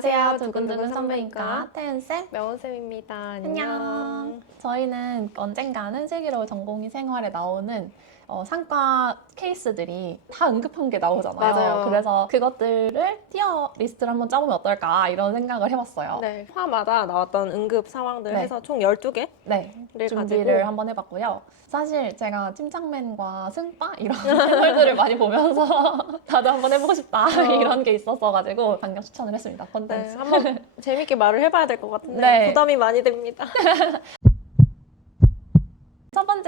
안녕하세요. 두근두근 선배인과 태은쌤. 명훈쌤입니다. 안녕. 저희는 언젠가는 슬기로운 전공의 생활에 나오는 어, 상과 케이스들이 다 응급한 게 나오잖아요. 맞아요. 그래서 그것들을 티어 리스트를 한번 짜보면 어떨까 이런 생각을 해봤어요. 네, 화마다 나왔던 응급 상황들 네. 해서 총 12개? 네, 를 준비를 가지고. 한번 해봤고요. 사실 제가 팀장맨과 승빠 이런 채널들을 많이 보면서 다들 한번 해보고 싶다 어. 이런 게 있었어가지고 강력 추천을 했습니다. 네, 컨텐츠. 한번 재밌게 말을 해봐야 될 것 같은데 네. 부담이 많이 됩니다.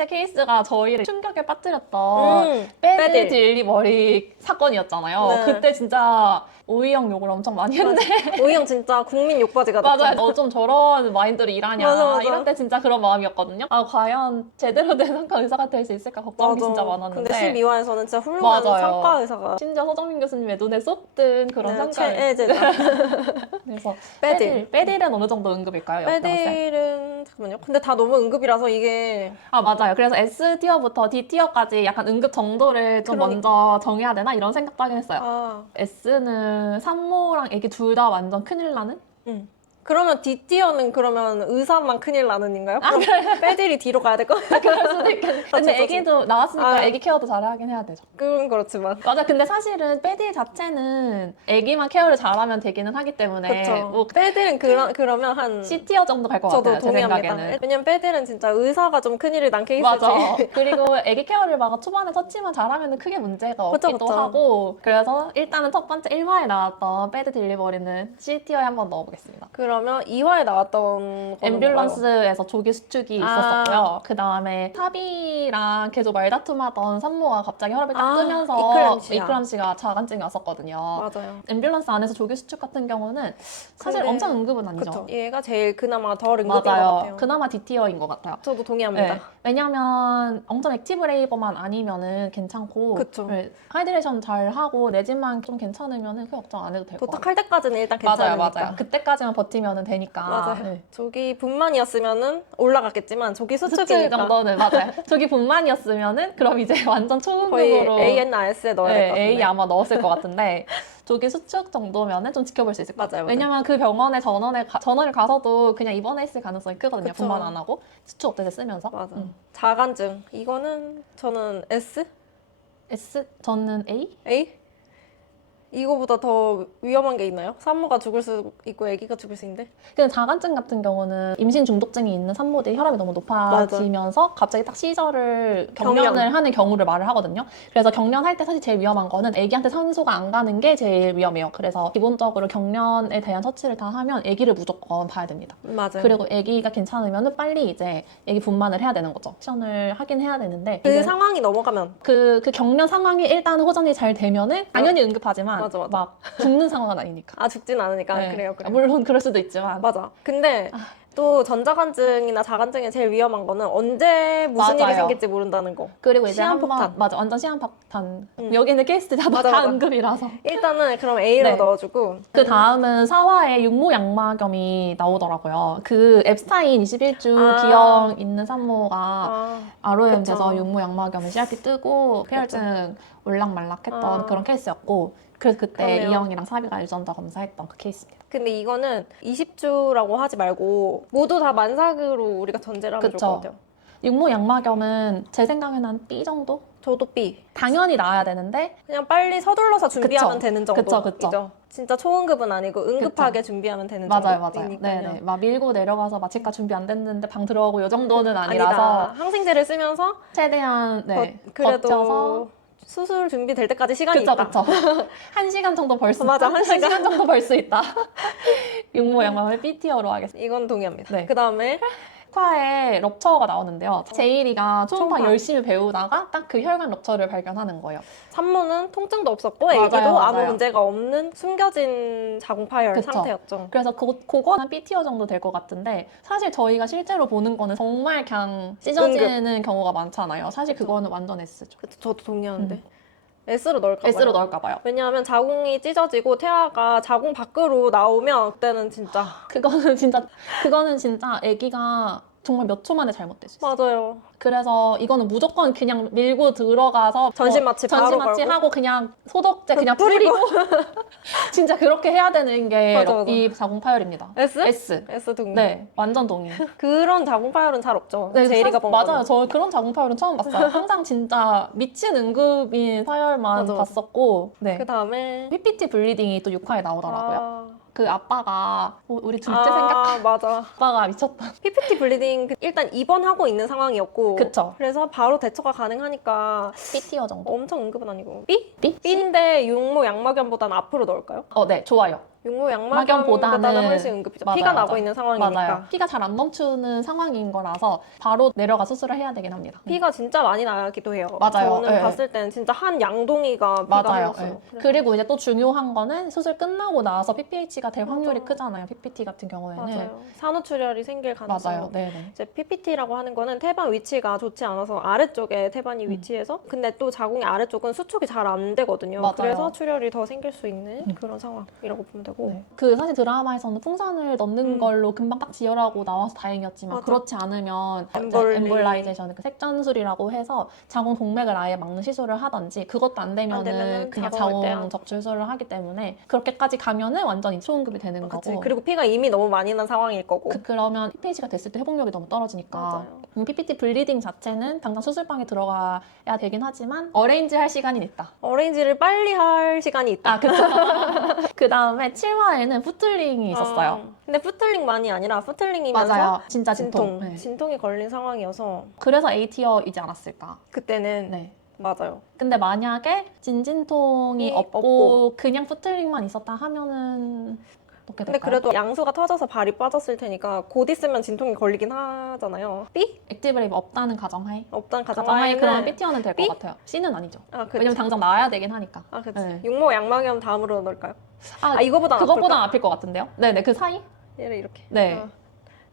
첫 번째 케이스가 저희를 충격에 빠뜨렸던 음, 빼드 빼들. 딜리버리 사건이었잖아요. 네. 그때 진짜 오이형 욕을 엄청 많이 했는데 오이형 진짜 국민 욕바지가 맞아요. 됐죠. 너좀 저런 마인드로 일하냐 맞아, 맞아. 이런 때 진짜 그런 마음이었거든요. 아 과연 제대로 된 상과 의사가 될 수 있을까 걱정이 맞아. 진짜 많았는데 근데 12화에서는 진짜 훌륭한 맞아요. 상과 의사가 심지어 서정민 교수님의 눈에 쏙 든 그런 네, 상과를 최애제자. 그래서 빼들. 빼딜 빼딜은 어느 정도 응급일까요? 빼딜은 잠깐만요. 근데 다 너무 응급이라서 이게 아 맞아요. 그래서 S 티어부터 D 티어까지 약간 응급 정도를 좀 그러니까. 먼저 정해야 되나 이런 생각도 하긴 했어요. 아, S는 산모랑 애기 둘 다 완전 큰일 나는? 음. 그러면 D티어는 그러면 의사만 큰일 나는 인가요? 아, 그럼 빼딜이 뒤로 가야 될것 같아요. 그럴 수도 있겠네. 근데 애기도 나왔으니까 아. 애기 케어도 잘하긴 해야 되죠. 그건 그렇지만. 맞아. 근데 사실은 빼딜 자체는 애기만 케어를 잘하면 되기는 하기 때문에 그렇죠. 뭐 빼들은 그러, 그러면 한 C 티어 정도 갈 것 저도 같아요. 제 동의합니다. 생각에는. 왜냐면 빼들은 진짜 의사가 좀 큰일을 난 케이스지. 맞아. 그리고 애기 케어를 막 초반에 터치만 잘하면 크게 문제가 그쵸, 없기도 그쵸. 하고 그래서 일단은 첫 번째 1화에 나왔던 빼드 딜리버리는 C 티어에 한번 넣어보겠습니다. 그 러면 2화에 나왔던? 앰뷸런스에서 조기 수축이 아. 있었었고요. 그 다음에 사비랑 계속 말다툼하던 산모가 갑자기 혈압이 딱 아, 뜨면서 이클람시아. 이클람시가 자간증이 왔었거든요. 맞아요. 앰뷸런스 안에서 조기 수축 같은 경우는 사실 근데- 엄청 응급은 아니죠. 그쵸. 얘가 제일 그나마 덜 응급인 것 맞아요. 같아요. 그나마 D티어인 것 같아요. 저도 동의합니다. 네. 왜냐면 엄청 액티브 레이버만 아니면은 괜찮고 그쵸. 네, 하이드레이션 잘 하고 내진만 좀 괜찮으면은 그 걱정 안 해도 될 것 같아요. 도착할 때까지는 일단 맞아요, 괜찮으니까. 맞아요. 그때까지만 버티면 은 되니까. 맞아요. 네. 조기 분만이었으면은 올라갔겠지만 조기 수축 수축이니까 정도는 맞아요. 저기 분만이었으면은 그럼 이제 완전 거의 초응급으로 ANRS에 넣어야 될것 네, 같은데. A 아마 넣었을 것 같은데 조기 수축 정도면은 좀 지켜볼 수 있을 것 맞아요, 같아요. 맞아요. 왜냐면 그 병원에 전원에 가, 전원을 가서도 그냥 입원했을 가능성이 크거든요. 그쵸. 분만 안 하고 수축 업데이트 쓰면서. 맞아. 음. 자간증. 이거는 저는 S? S 저는 A? A? 이거보다 더 위험한 게 있나요? 산모가 죽을 수 있고 아기가 죽을 수 있는데? 근데 자간증 같은 경우는 임신 중독증이 있는 산모들이 혈압이 너무 높아지면서 갑자기 딱 시저를 경련을 경련. 하는 경우를 말을 하거든요. 그래서 경련할 때 사실 제일 위험한 거는 아기한테 산소가 안 가는 게 제일 위험해요. 그래서 기본적으로 경련에 대한 처치를 다 하면 아기를 무조건 봐야 됩니다. 맞아요. 그리고 아기가 괜찮으면 빨리 이제 아기 분만을 해야 되는 거죠. 시연을 하긴 해야 되는데 그 이제 상황이 넘어가면 그, 그 경련 상황이 일단 호전이 잘 되면은 당연히 응급하지만 맞아, 맞아. 막 죽는 상황은 아니니까. 아 죽진 않으니까 네. 그래요 그래요. 물론 그럴 수도 있지만 맞아. 근데 아. 또 전자간증이나 자간증이 제일 위험한 거는 언제 무슨 일이 맞아요. 생길지 모른다는 거. 그리고 이제 시한폭탄. 한번 맞아 완전 시한폭탄 음. 여기 있는 케이스들이 다, 맞아, 다 맞아. 응급이라서 일단은 그럼 A로 네. 넣어주고 그 다음은 사화에 육모 양마겸이 나오더라고요 그 앱스타인 21주 아. 기형 있는 산모가 아, ROM 그쵸. 돼서 육모 양마겸에 CRP 뜨고 폐혈증 올락말락했던 아. 그런 케이스였고 그래서 그때 그러네요. 이형이랑 사비가 유전자 검사했던 그 케이스입니다 근데 이거는 20주라고 하지 말고 모두 다 만삭으로 우리가 전제를 하면 좋을 그쵸. 것 같아요. 육모양마겸은 제 생각에는 한 B 정도? 저도 B. 당연히 나와야 되는데 그냥 빨리 서둘러서 준비하면 그쵸. 되는 그쵸, 정도이죠. 그쵸. 진짜 초응급은 아니고 응급하게 준비하면 되는 맞아요 맞아요 정도니까요. 네네 막 밀고 내려가서 마취과 준비 안 됐는데 방 들어가고 요 정도는 아니라서. 항생제를 쓰면서 최대한 네, 버- 그래도 버텨서 수술 준비될 때까지 시간이 그쵸 있다. 그쵸 한 시간 정도 벌수 맞아, 있다 한 시간. 정도 벌 수 있다 육모 양말을 BT어로 하겠습니다 이건 동의합니다. 네. 그 다음에 과에 럽처가 나오는데요 제일이가 초음파 초음파. 열심히 배우다가 딱 그 혈관 럽처를 발견하는 거예요 산모는 통증도 없었고 맞아요, 애기도 아무 맞아요. 문제가 없는 숨겨진 자궁파열 그쵸. 상태였죠. 그래서 그, 그거는 BT어 정도 될 것 같은데 사실 저희가 실제로 보는 거는 정말 그냥 찢어지는 경우가 많잖아요 사실 그거는 완전 S죠 그래서 저도 동의하는데 S로 넣을까 봐요. S로 넣을까 봐요 왜냐하면 자궁이 찢어지고 태아가 자궁 밖으로 나오면 그때는 진짜 그거는 진짜 그거는 진짜 아기가 정말 몇 초 만에 잘못될 수 있어요. 맞아요. 그래서 이거는 무조건 그냥 밀고 들어가서 전신 뭐 마취 바로 전신 마취 걸고. 하고 그냥 소독제 그냥 뿌리고. 뿌리고 진짜 그렇게 해야 되는 게 맞아, 맞아. 이 자궁 파열입니다. S? S. S 등. 네, 완전 동의. 그런 자궁 파열은 잘 없죠. 네, 제이리가 사- 본 맞아요. 거는. 저 그런 자궁 파열은 처음 봤어요. 항상 진짜 미친 응급인 파열만 맞아, 맞아. 봤었고, 네. 그 다음에 PPT 블리딩이 또 6화에 나오더라고요. 아, 그 아빠가 어, 우리 둘째 아, 생각 맞아. 아빠가 미쳤다. PPT 블리딩 그- 일단 입원하고 있는 상황이었고 그쵸. 그래서 바로 대처가 가능하니까 PT어 정도. 엄청 응급은 아니고 B? B? B인데 육모 양막염보다는 앞으로 넣을까요? 어, 네, 좋아요. 육모 양막염보다는 막염보다는- 훨씬 응급이죠. 맞아요, 피가 나고 맞아요. 있는 상황이니까. 맞아요. 피가 잘안 멈추는 상황인 거라서 바로 내려가 수술을 해야 되긴 합니다. 피가 진짜 많이 나기도 해요. 맞아요. 저는 네. 봤을 때는 진짜 한 양동이가 피가 맞아요. 흘렀어요. 예. 그리고 이제 또 중요한 거는 수술 끝나고 나서 PPH가 될 확률이 맞아. 크잖아요. PPT 같은 경우에는. 맞아요. 산후출혈이 생길 가능성. 맞아요. 네, 네. 이제 PPT라고 하는 거는 태반 위치가 좋지 않아서 아래쪽에 태반이 음. 위치해서 근데 또 자궁의 아래쪽은 수축이 잘 안 되거든요. 맞아요. 그래서 출혈이 더 생길 수 있는 음. 그런 상황이라고 보면 되고. 네. 그 사실 드라마에서는 풍선을 넣는 음. 걸로 금방 딱 지혈하고 나와서 다행이었지만 맞아. 그렇지 않으면 엠볼리. 엠볼라이제이션 그 색전술이라고 해서 자궁 동맥을 아예 막는 시술을 하던지 그것도 안 되면은, 안 그냥. 자궁 적출술을 하기 때문에 그렇게까지 가면은 완전히 초응급이 되는 그치. 거고 그리고 피가 이미 너무 많이 난 상황일 거고. 그, 그러면 PPH가 됐을 때 회복력이 너무 떨어지니까 맞아요. 음, PPT 블리딩 자체는 당장 수술방에 들어가야 되긴 하지만 어레인지 할 시간이 있다. 어레인지를 빨리 할 시간이 있다. 아, 그쵸. 그 다음에 7화에는 푸틀링이 있었어요. 아, 근데 푸틀링만이 아니라 푸틀링이면서 맞아요. 진짜 진통, 진통. 네. 진통이 걸린 상황이어서 그래서 A티어이지 않았을까. 그때는 네. 맞아요. 근데 만약에 진진통이 이 없고, 없고. 그냥 푸틀링만 있었다 하면은 어떻게 근데 될까요? 그래도 양수가 터져서 발이 빠졌을 테니까 곧 있으면 진통이 걸리긴 하잖아요. B? 액티브 레이브 없다는 가정하에 없단 가정하에 그러면 B티어는 될 것 B? 같아요. C는 아니죠. 아, 그치. 왜냐면 당장 나와야 되긴 하니까. 아, 그치. 네. 육모 양막염 다음으로 넣을까요? 아, 아, 이거보다 그것보다 앞일 것 같은데요? 네네 그 사이? 얘를 이렇게. 네. 아,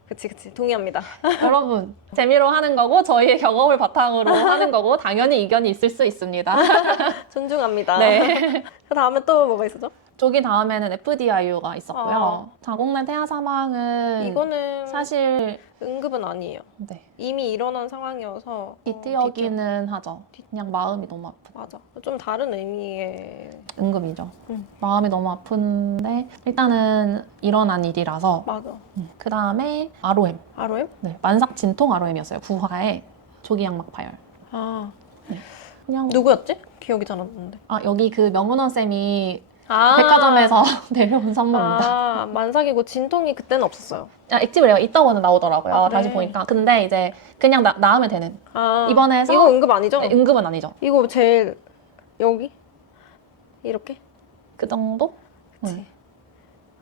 그치, 그치. 동의합니다. 여러분 재미로 하는 거고 저희의 경험을 바탕으로 하는 거고 당연히 이견이 있을 수 있습니다. 존중합니다. 네. 그 다음에 또 뭐가 있었죠? 저기 다음에는 FDIU가 있었고요. 아. 자궁내 태아 사망은 이거는 사실 응급은 아니에요. 네. 이미 일어난 상황이어서. 뒤티어기는 하죠. 그냥 마음이 너무 아프. 맞아. 좀 다른 의미의. 응급이죠. 음. 마음이 너무 아픈데 일단은 일어난 일이라서 맞아. 그 다음에 ROM. ROM? 네. 만삭 진통 ROM이었어요. 9화에 조기 양막 파열. 아. 그냥 누구였지? 기억이 잘 안 나는데. 아 여기 그 명은원 쌤이 아. 백화점에서 내려온 선물입니다. 아, 만삭이고 진통이 그때는 없었어요. 아, 액티브레이가 있다고는 나오더라고요. 아? 다시 보니까. 근데 이제 그냥 나, 나으면 되는. 아. 입원해서- 이거 응급 아니죠? 네, 응급은 아니죠. 이거 제일 여기 이렇게 그 정도? 그치. 네.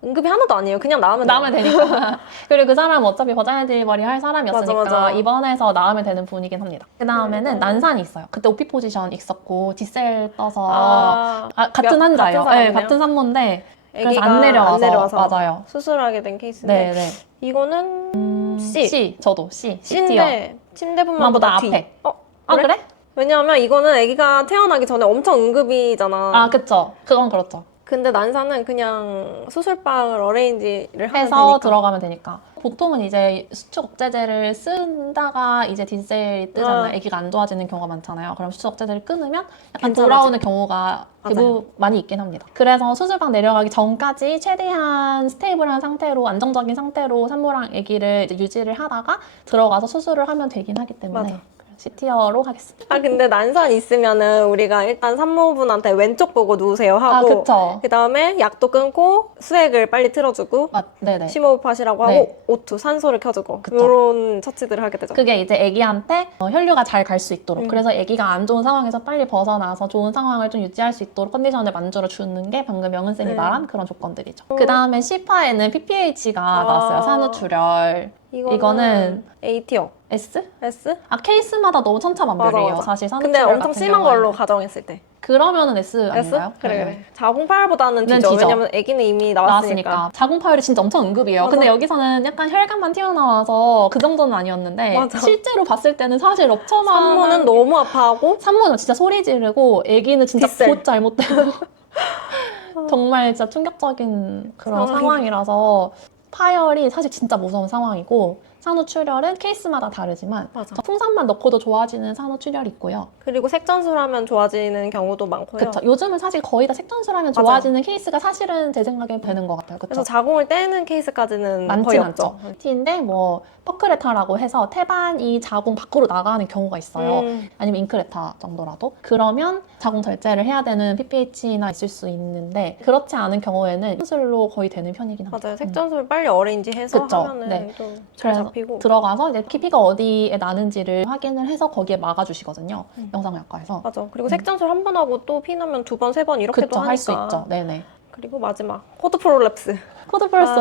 응급이 하나도 아니에요. 그냥 나으면 나으면. 되니까. 그리고 그 사람은 어차피 버자이나 딜리버리 할 사람이었으니까 맞아, 맞아. 입원해서 나으면 되는 분이긴 합니다. 그 다음에는 음. 난산이 있어요. 그때 오피 포지션 있었고 디셀 떠서 아, 아, 같은 몇- 환자예요. 같은 네, 사람이네요. 같은 산모인데 그래서 아기가 안 내려와서, 맞아요. 수술하게 된 케이스인데 네, 네. 이거는 음, C. C. 저도 C. C티어. C인데 침대분만보다 뒤. 앞에. 어? 아 그래? 그래? 왜냐하면 이거는 아기가 태어나기 전에 엄청 응급이잖아. 아 그쵸. 그건 그렇죠. 근데 난사는 그냥 수술방을 어레인지를 하면 해서 되니까. 들어가면 되니까. 보통은 이제 수축 억제제를 쓴다가 이제 디셀이 뜨잖아요. 아. 아기가 안 좋아지는 경우가 많잖아요. 그럼 수축 억제제를 끊으면 약간 괜찮아지. 돌아오는 경우가. 대부분 많이 있긴 합니다. 그래서 수술방 내려가기 전까지 최대한 스테이블한 상태로 안정적인 상태로 산모랑 아기를 이제 유지를 하다가 들어가서 수술을 하면 되긴 하기 때문에 맞아. CT어로 하겠습니다. 아 근데 난산 있으면은 우리가 일단 산모분한테 왼쪽 보고 누우세요 아 하고 그쵸. 그 다음에 약도 끊고 수액을 빨리 틀어주고 맞, 네네. 심호흡하시라고 네. 하고 O2 산소를 켜주고 그쵸. 이런 처치들을 하게 되죠. 그게 이제 아기한테 어, 혈류가 잘 갈 수 있도록 음. 그래서 아기가 안 좋은 상황에서 빨리 벗어나서 좋은 상황을 좀 유지할 수 있도록 컨디션을 만들어 주는 게 방금 명은 쌤이 네. 말한 그런 조건들이죠. 어. 그 다음에 C파에는 PPH가 아. 나왔어요. 산후출혈. 이거는, 이거는 A티어 S? S? 아 케이스마다 너무 천차만별이에요. 맞아, 맞아. 사실 산후출혈 근데 엄청 심한. 걸로 가정했을 때 그러면은 S S? 아닌가요? 그래 네. 그래 자궁파열보다는 는 뒤죠. 뒤죠. 왜냐면 아기는 이미 나왔으니까. 나왔으니까 자궁 파열이 진짜 엄청 응급이에요. 맞아. 근데 여기서는 약간 혈관만 튀어나와서 그 정도는 아니었는데 맞아. 실제로 봤을 때는 사실 업처만 산모는 너무 아파하고 산모는 진짜 소리 지르고 아기는 진짜 뒷셀. 곧 잘못되고 정말 진짜 충격적인 그런 상황이. 상황이라서 파열이 사실 진짜 무서운 상황이고 산후 출혈은 케이스마다 다르지만 맞아. 풍산만 넣고도 좋아지는 산후 출혈이 있고요. 그리고 색전술하면 좋아지는 경우도 많고요. 그쵸. 요즘은 사실 거의 다 색전술하면 맞아요. 좋아지는 케이스가 사실은 제 생각에 되는 것 같아요. 그쵸? 그래서 자궁을 떼는 케이스까지는 많진 거의 않죠. 없죠. T인데 뭐 퍼크레타라고 해서 태반이 자궁 밖으로 나가는 경우가 있어요. 음, 아니면 잉크레타 정도라도 그러면 자궁 절제를 해야 되는 PPH나 있을 수 있는데 그렇지 않은 경우에는 수술로 거의 되는 편이긴 합니다. 맞아요. 색전술 빨리 어레인지 해서 그쵸. 하면은 네. 좀잘 잡히고. 들어가서 이제 피피가 어디에 나는지를 확인을 해서 거기에 막아주시거든요. 음. 영상의학과에서. 맞아. 그리고 음. 색전술 한 번 하고 또 피 나면 두 번, 세 번 이렇게도 그쵸, 하니까. 할수 있죠. 네네. 그리고 마지막 코드 프롤랩스. 코드 벌써요.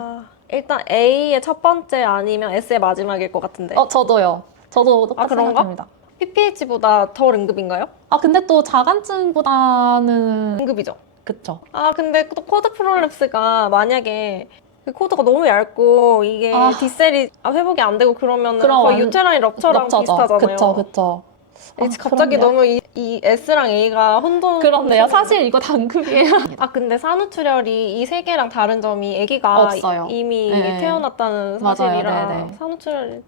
아, 일단 A의 첫 번째 아니면 S의 마지막일 것 같은데. 어, 저도요. 저도 똑같이 아, 그런가? 생각합니다. PPH보다 덜 응급인가요? 아, 근데 또 자간증보다는 응급이죠. 그쵸. 아 근데 또 코드 프롤랩스가 만약에 그 코드가 너무 얇고 이게 아. 디셀이 아, 회복이 안 되고 그러면 그럼 거의 완- 유테라인 럽처랑. 비슷하잖아요. 그쵸, 그쵸. 이 아, 갑자기 그렇네요. 너무 이, 이 S랑 A가 혼돈. 그렇네요. 사실 이거 다 응급이에요. 아 근데 산후출혈이 이 세 개랑 다른 점이 아기가 없어요. 이미 네. 태어났다는 맞아요. 사실이라 네, 네. 산후출혈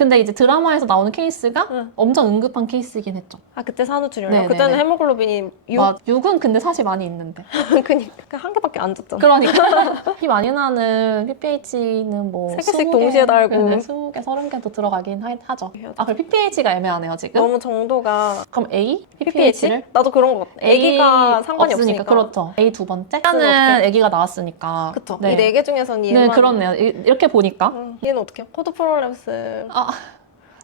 근데 이제 드라마에서 나오는 케이스가 응. 엄청 응급한 케이스이긴 했죠. 아 그때 산후출혈이요. 네, 네, 그때는 네. 헤모글로빈이 6막 6은 근데 사실 많이 있는데. 그니까 한 개밖에 안 줬잖아. 그러니까 피 많이 나는 PPH는 뭐 세 개씩 20개, 동시에 달고. 네, 20개, 30개도 들어가긴 하, 하죠. 아, 그럼 PPH가 애매하네요, 지금? 너무 정도가 그럼 A? PPH? PPH를? 나도 그런 것 같아. 아기가 상관이 없으니까. 그렇죠. A 두 번째. 일단은 아기가 나왔으니까. 그쵸. 네. 이네 개 중에서는 네, 얘만. 그렇네요. 이- 이렇게 보니까. 응. 얘는 어떻게? 코드 프롤랩스. 아,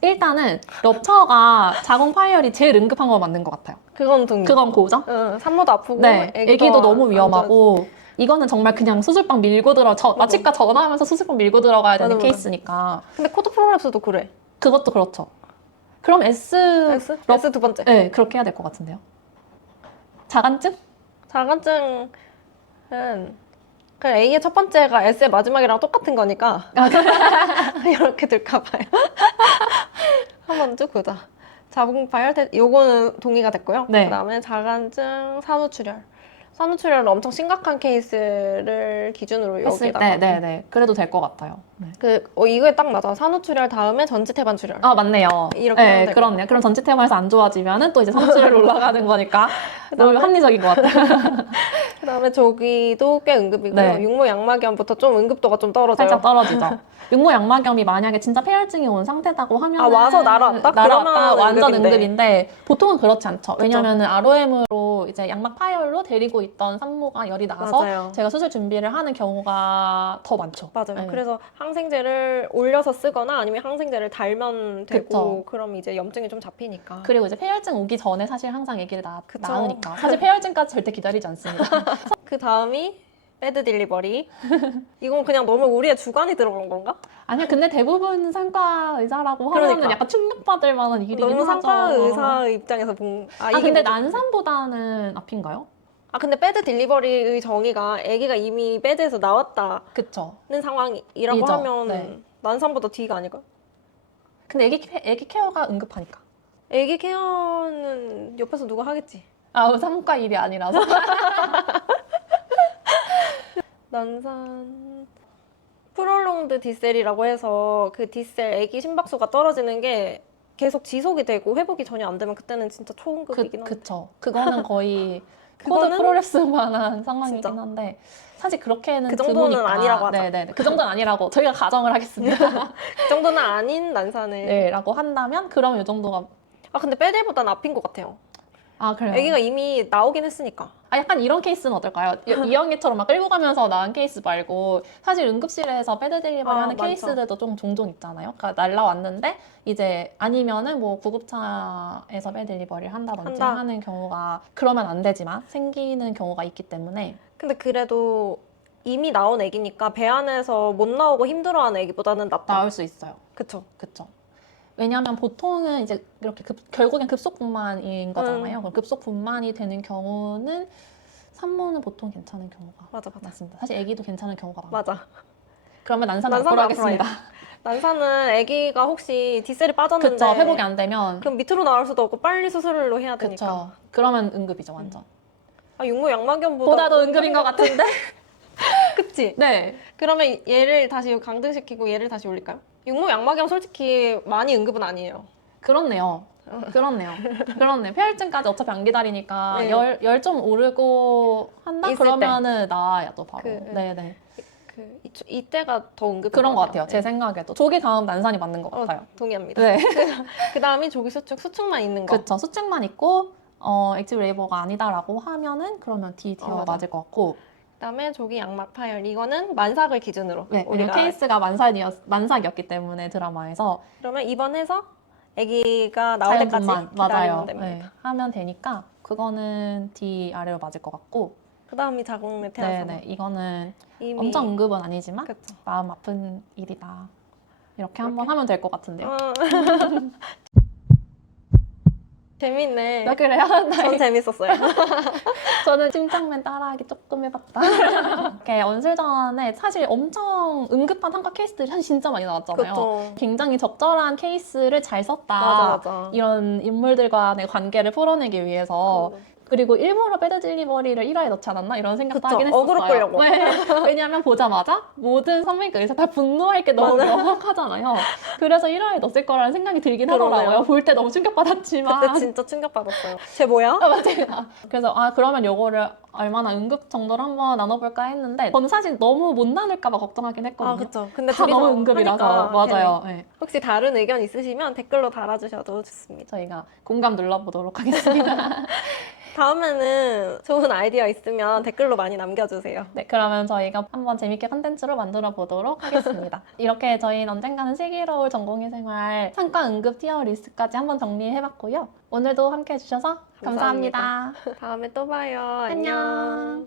일단은 럽처가 자궁 파열이 제일 응급한 거 맞는 것 같아요. 그건 동의. 그건 고죠? 응. 산모도 아프고. 네, 아기도 너무 안 위험하고 이거는 정말 그냥 수술방 밀고 들어 저. 치과 전화하면서 수술방 밀고 들어가야 되는 맞아, 맞아. 케이스니까. 근데 코드 프롤랩스도 그래. 그것도 그렇죠. 그럼 S S? 럽- S 두 번째. 네 그렇게 해야 될 것 같은데요. 자간증? 자간증은 그냥 A의 첫 번째가 S의 마지막이랑 똑같은 거니까 아, 이렇게 될까봐요. 한번 쭉 보자. 자궁 발열태 요거는 동의가 됐고요. 네. 그다음에 자간증, 산후출혈. 산후출혈은 엄청 심각한 케이스를 기준으로 했을 여기다가 때, 네, 네, 그래도 될 것 같아요. 네. 그 어, 이거에 딱 맞아. 산후출혈 다음에 전지태반 출혈. 아 맞네요. 이렇게 하면 네, 될것 그렇네요. 그럼 전체 테마에서 안 좋아지면은 또 이제 성취를 올라가는 거니까 너무 합리적인 것 같아요. 그다음에 저기도 꽤 응급이고요. 네. 육모 양막염부터 좀 응급도가 좀 떨어져요. 살짝 떨어지죠. 육모 양막염이 만약에 진짜 폐혈증이 온 상태다고 하면 아, 와서? 날아왔다 그러면 완전 응급인데. 응급인데 보통은 그렇지 않죠. 왜냐면은 ROM으로 이제 양막 파열로 데리고 있던 산모가 열이 나서 맞아요. 제가 수술 준비를 하는 경우가 더 많죠. 맞아요. 네. 그래서 항생제를 올려서 쓰거나 아니면 항생제를 달면 되고. 그럼 이제 염증이 좀 잡히니까. 그리고 이제 폐혈증 오기 전에 사실 항상 아기를 낳, 그쵸. 낳으니까 사실 폐혈증까지 절대 기다리지 않습니다. 그 다음이 배드 딜리버리. 이건 그냥 너무 우리의 주관이 들어간 건가? 아니요, 근데 대부분 상과 의사라고 하면은 그러니까. 약간 충격받을 만한 일이긴 너무 하죠. 상과 의사 입장에서 본. 아, 이게 근데 뭐지? 난산보다는 앞인가요? 아 근데 배드 딜리버리의 정의가 아기가 이미 배드에서 나왔다는 그쵸. 상황이라고 이죠. 하면 네. 난산보다 뒤가 아닐까? 근데 애기, 케- 애기 케어가 응급하니까. 아기 케어는 옆에서 누가 하겠지. 아, 상과 일이 아니라서. 난산 프롤롱드 디셀이라고 해서 그 디셀 아기 심박수가 떨어지는 게 계속 지속이 되고 회복이 전혀 안 되면 그때는 진짜 그, 초응급이긴 한데 그쵸. 그거는 거의 코드 프로레스만한 상황이긴 진짜. 한데 사실 그렇게는 그 정도는 드무니까. 아니라고 하자. 네네. 그 정도는 아니라고 저희가 가정을 하겠습니다. 그 정도는 아닌 난산을 네라고 한다면 그럼 이 정도가 아 근데 빼들보단 앞인 것 같아요 아 그래요. 아기가 이미 나오긴 했으니까 아, 약간 이런 케이스는 어떨까요? 이- 이영애처럼 막 끌고 가면서 나은 케이스 말고 사실 응급실에서 패드 딜리버리 아, 하는 많죠. 케이스들도 좀 종종 있잖아요. 그러니까 날라왔는데 이제 아니면은 뭐 구급차에서 패드 딜리버리를 한다든지 한다. 하는 경우가 그러면 안 되지만 생기는 경우가 있기 때문에 근데 그래도 이미 나온 아기니까 배 안에서 못 나오고 힘들어하는 아기보다는 낫다 나올 수 있어요. 그쵸 그쵸? 왜냐하면 보통은 이제 이렇게 급- 결국엔 급속분만인 거잖아요. 음. 그럼 급속분만이 되는 경우는 산모는 보통 괜찮은 경우가 맞아 맞아 많습니다. 사실 아기도 괜찮은 경우가 많아요. 맞아 그러면 난산 난산은 앞으로 하겠습니다. 난산은 아기가 혹시 디셀이 빠졌는데 그쵸 회복이 안 되면 그럼 밑으로 나올 수도 없고 빨리 수술로 해야 되니까 그쵸 그러면 응급이죠 완전 아 육모 양막염보다 보다도 응급인 것 같은데 그치? 네. 그러면 얘를 다시 강등시키고 얘를 다시 올릴까요? 육모 양막염 솔직히 많이 응급은 아니에요. 그렇네요. 그렇네요. 그렇네. 폐혈증까지 어차피 안 기다리니까 네. 열 열 좀 오르고 한다 있을 그러면은 나아야 또 바로. 그, 네, 네. 그 이, 이때가 더 응급 그런 것 같아요. 제 생각에도 조기 다음 난산이 맞는 것 어, 같아요. 동의합니다. 네. 그 다음이 조기 수축, 수축만 있는 거. 그렇죠. 수축만 있고 어, 액티브 레이버가 아니다라고 하면은 그러면 D 어, D가 맞아. 맞을 것 같고. 그다음에 조기 양막 파열 이거는 만삭을 기준으로 네. 우리가 케이스가 만삭이었 만삭이었기 때문에 드라마에서 그러면 입원해서 아기가 나올 때까지 자연분만 기다리면 맞아요. 됩니다. 네. 하면 되니까 그거는 D 아래로 맞을 것 같고. 그다음이 태아서 네, 네. 이거는 이미 엄청 응급은 아니지만 그쵸. 마음 아픈 일이다. 이렇게 한번 하면 될 것 같은데요. 어. 재밌네. 나 그래요? 전 재밌었어요. 저는 침착맨 따라하기 조금 해봤다. 이렇게 언슬전에 사실 엄청 응급한 한과 케이스들이 사실 진짜 많이 나왔잖아요. 그쵸. 굉장히 적절한 케이스를 잘 썼다. 맞아 맞아. 이런 인물들과의 관계를 풀어내기 위해서 그 리고 일부러 배드 딜리버리를 1화에 넣지 않았나 이런 생각도 그쵸. 하긴 했었어요. 어그로 끌려고. 네. 왜냐하면 보자마자 모든 선배님과 의사 다 분노할 게 너무. 명확하잖아요. 그래서 1화에 넣었을 거라는 생각이 들긴 그러네요. 하더라고요. 볼 때 너무 충격받았지만. 그때 진짜 충격받았어요. 쟤 뭐야? 아, 맞아요. 그래서 아 그러면 요거를 얼마나 응급 정도로 한번 나눠볼까 했는데 저는 사실 너무 못 나눌까봐 걱정하긴 했거든요. 아 그쵸. 근데 다 둘이서 너무 응급이라서 하니까 맞아요. 네. 걔네. 혹시 다른 의견 있으시면 댓글로 달아주셔도 좋습니다. 저희가 공감 눌러보도록 하겠습니다. 다음에는 좋은 아이디어 있으면 댓글로 많이 남겨주세요. 네, 그러면 저희가 한번 재밌게 컨텐츠로 만들어 보도록 하겠습니다. 이렇게 저희는 언젠가는 슬기로울 전공의 생활 상과 응급 티어 리스트까지 한번 정리해봤고요. 오늘도 함께 해주셔서 감사합니다. 다음에 또 봐요. 안녕.